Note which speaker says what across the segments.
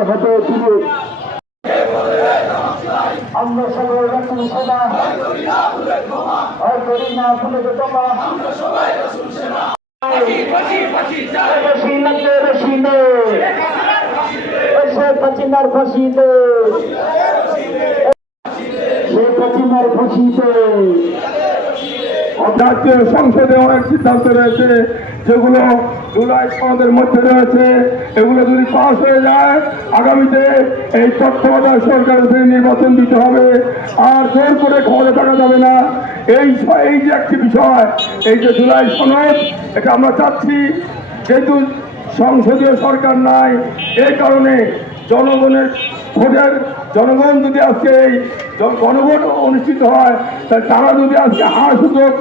Speaker 1: হবে তুমি আমরা সবাই রকম হয় করি না ভুলে তোমা রসিনে শেখ হাসিনার ফাঁসিতে শেখ হাসিনার ফাঁসিতে
Speaker 2: জাতীয় সংসদে অনেক সিদ্ধান্ত রয়েছে, যেগুলো জুলাই সনদের মধ্যে রয়েছে। এগুলো যদি পাস হয়ে যায়, আগামীতে এই তত্ত্বাবধায়ক সরকারের নির্বাচন দিতে হবে। আর জোর করে ক্ষমতা থাকা যাবে না। এই এই যে একটি বিষয়, এই যে জুলাই সনদ, এটা আমরা চাচ্ছি, যেহেতু সংসদীয় সরকার নাই এই কারণে জনগণের ভোটের জনগণ যদি আজকে এই গণভোট অনুষ্ঠিত হয়, তাহলে তারা যদি আজকে হাঁস সুযোগ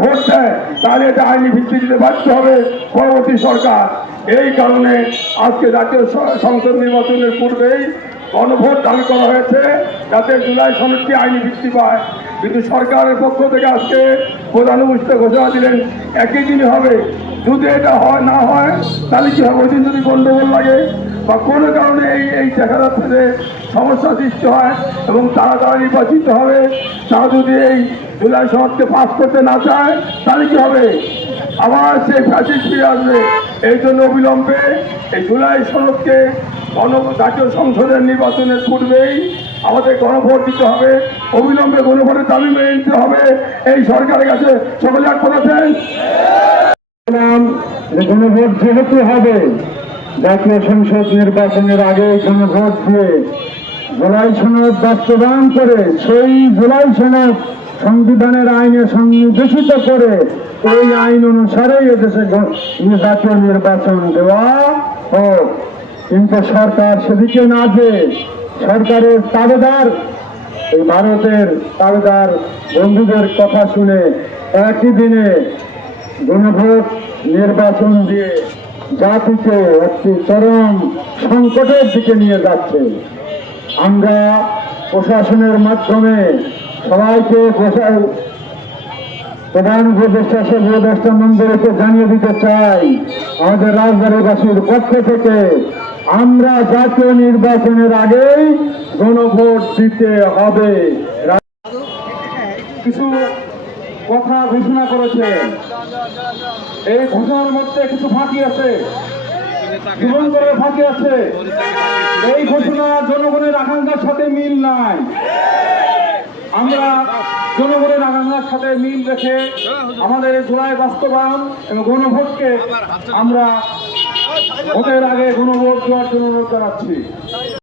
Speaker 2: ভোট দেয়, তাহলে এটা আইনি ভিত্তি দিতে বাধ্য হবে পরবর্তী সরকার। এই কারণে আজকে জাতীয় সংসদ নির্বাচনের পূর্বেই গণভোট দাবি করা হয়েছে যাতে জুলাই সনদটি আইনি ভিত্তি পায়। কিন্তু সরকারের পক্ষ থেকে আজকে প্রধান উপস্থিত ঘোষণা দিলেন, একই দিনই হবে। যদি এটা হয়, না হয়, তাহলে কি হবে? ওই দিন যদি গণ্ডগোল লাগে বা কোনো কারণে এই এই দেখা যাচ্ছে যে সমস্যা সৃষ্টি হয় এবং তারা তারা নির্বাচিত হবে, তারা যদি এই জুলাই সনদকে পাস করতে না চায়, তাহলে কি হবে? আবার সেই ফ্যাসিস ফিরে আসবে। এই জন্য অবিলম্বে এই জুলাই সনদকে গণ জাতীয় সংসদের নির্বাচনের পূর্বেই আমাদের গণভোট দিতে হবে। অবিলম্বে গণভোটের দাবি মেনে নিতে হবে। এই সরকারের কাছে সকলে এক করেছেন
Speaker 1: গণভোট যেহেতু হবে, জাতীয় সংসদ নির্বাচনের আগে গণভোট দিয়ে জুলাই সনদ বাস্তবায়ন করে সেই জুলাই সনদ সংবিধানের আইনে সংবিবেচিত করে এই আইন অনুসারে এদেশে জাতীয় নির্বাচন দেওয়া হোক। কিন্তু সরকার সেদিকে না যে সরকারের তাবেদার, এই ভারতের তাবেদার বন্ধুদের কথা শুনে একই দিনে গণভোট নির্বাচন দিয়ে জাতিকে একটি চরম সংকটের দিকে নিয়ে যাচ্ছে। আমরা প্রশাসনের মাধ্যমে সবাইকে প্রধান উপদেষ্টা মন্দিরকে জানিয়ে দিতে চাই। আমাদের রাজধানীবাসীর পক্ষ থেকে আমরা জাতীয় নির্বাচনের আগেই গণভোট দিতে হবে। কিছু কথা ঘোষণা করেছে। এই ঘোষণার মধ্যে কিছু ফাঁকি আছে। জীবন করে ফাঁকি আছে। এই ঘোষণা জনগণের আকাঙ্ক্ষার সাথে মিল নাই। আমরা জনগণের আকাঙ্ক্ষার সাথে মিল রেখে আমাদের জোড়ায় বাস্তবায়ন এবং গণভোটকে আমরা ভোটের আগে গণভোট দেওয়ার জন্য অনুরোধ জানাচ্ছি।